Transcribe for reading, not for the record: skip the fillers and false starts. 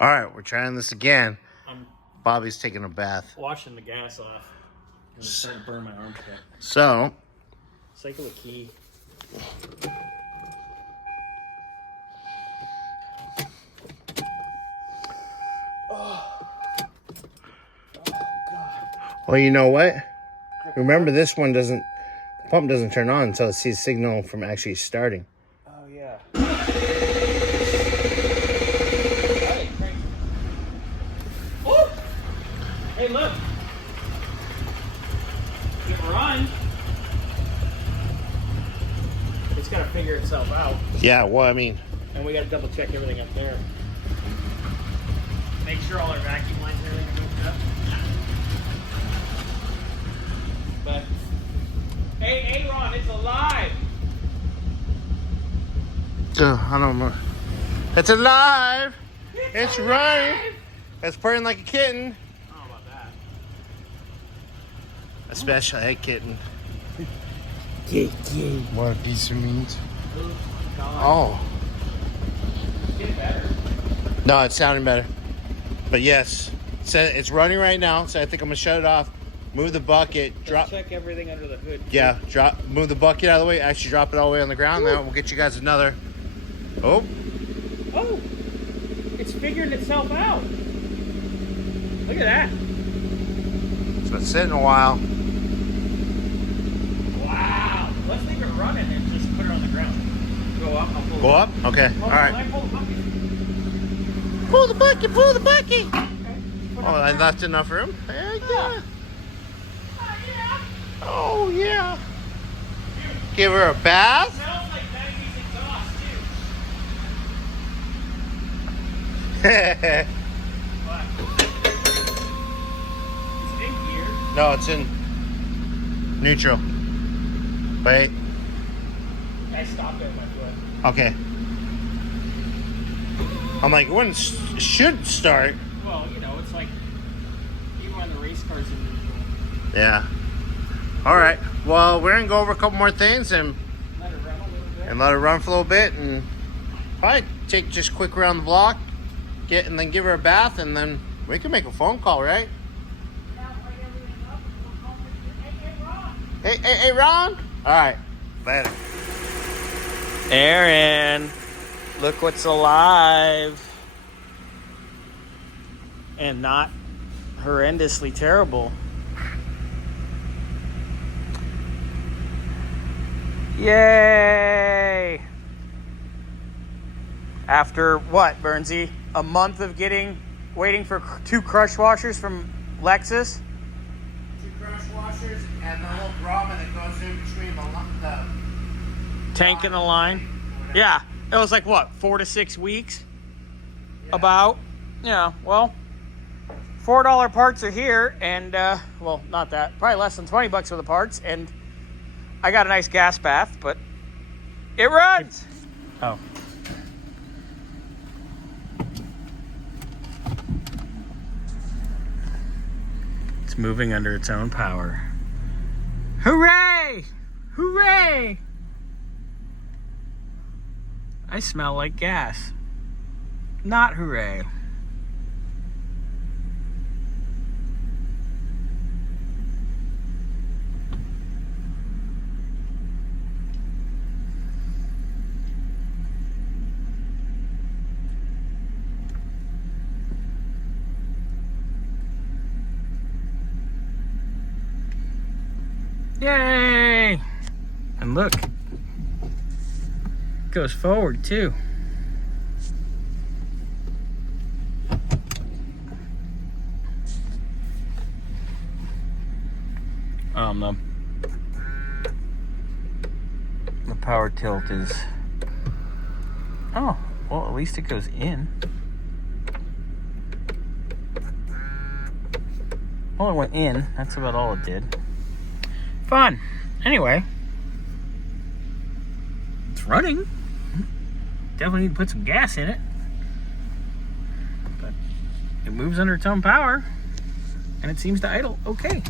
All right, we're trying this again. I'm Bobby's taking a bath. washing the gas off. I'm starting to burn my armpit. So, Cycle a key. well, you know what? Remember, this one doesn't, the pump doesn't turn on until it sees signal from actually starting. Oh, yeah. Hey, look. It runs. It's got to figure itself out. Yeah, well, I mean, And we got to double check everything up there. Make sure all our vacuum lines and everything are hooked up. But, hey, Ron, it's alive. I don't know. It's alive. It's running. It's purring like a kitten. I don't know about that. A special egg kitten. Yeah. What a piece of meat. Oh, God. Oh. Get better. No, it's sounding better. But yes, so it's running right now. So I think I'm gonna shut it off. Move the bucket. Drop. Check everything under the hood. Yeah, drop. Move the bucket out of the way. Actually, drop it all the way on the ground. Now we'll get you guys another. Oh. Oh, it's figuring itself out. Look at that. It's been sitting a while. Wow. Let's leave it running and just put it on the ground. Go up. I'll pull Go it up. Okay. Oh, All right. I pull the bucket. Pull the bucket. Pull the bucket. Okay. Oh, I left enough room. Yeah. Yeah. Yeah. Oh yeah. Give her a bath. Smells like Maggie's exhaust too. What? It's in gear. No, it's in neutral. Wait. I stopped at my foot. Okay. I'm like, when should start? Well, you know, it's like even when the race car's in neutral. Yeah. All right. Well, we're gonna go over a couple more things and Let it run a little bit. let her run for a little bit, and probably take just quick around the block, and then give her a bath, and then we can make a phone call, right? Hey, Ron. All right. Later. Aaron, look what's alive. And not horrendously terrible. Yay! After what, Bernsey? A month of waiting for 2 crush washers from Lexus? 2 crush washers and the little grommet that goes in between the Tank and the line? Yeah. It was like what, 4 to 6 weeks? Yeah. About? Yeah, well, $4 parts are here, and, well, not that. Probably less than $20 for the parts, and I got a nice gas bath, but it runs! Oh. It's moving under its own power. Hooray! Hooray! I smell like gas. Not hooray. Yay! And look, it goes forward too. The power tilt is, oh, well, at least it goes in. Well, it went in. That's about all it did. Fun. Anyway, it's running. Definitely need to put some gas in it. But it moves under its own power, and it seems to idle okay.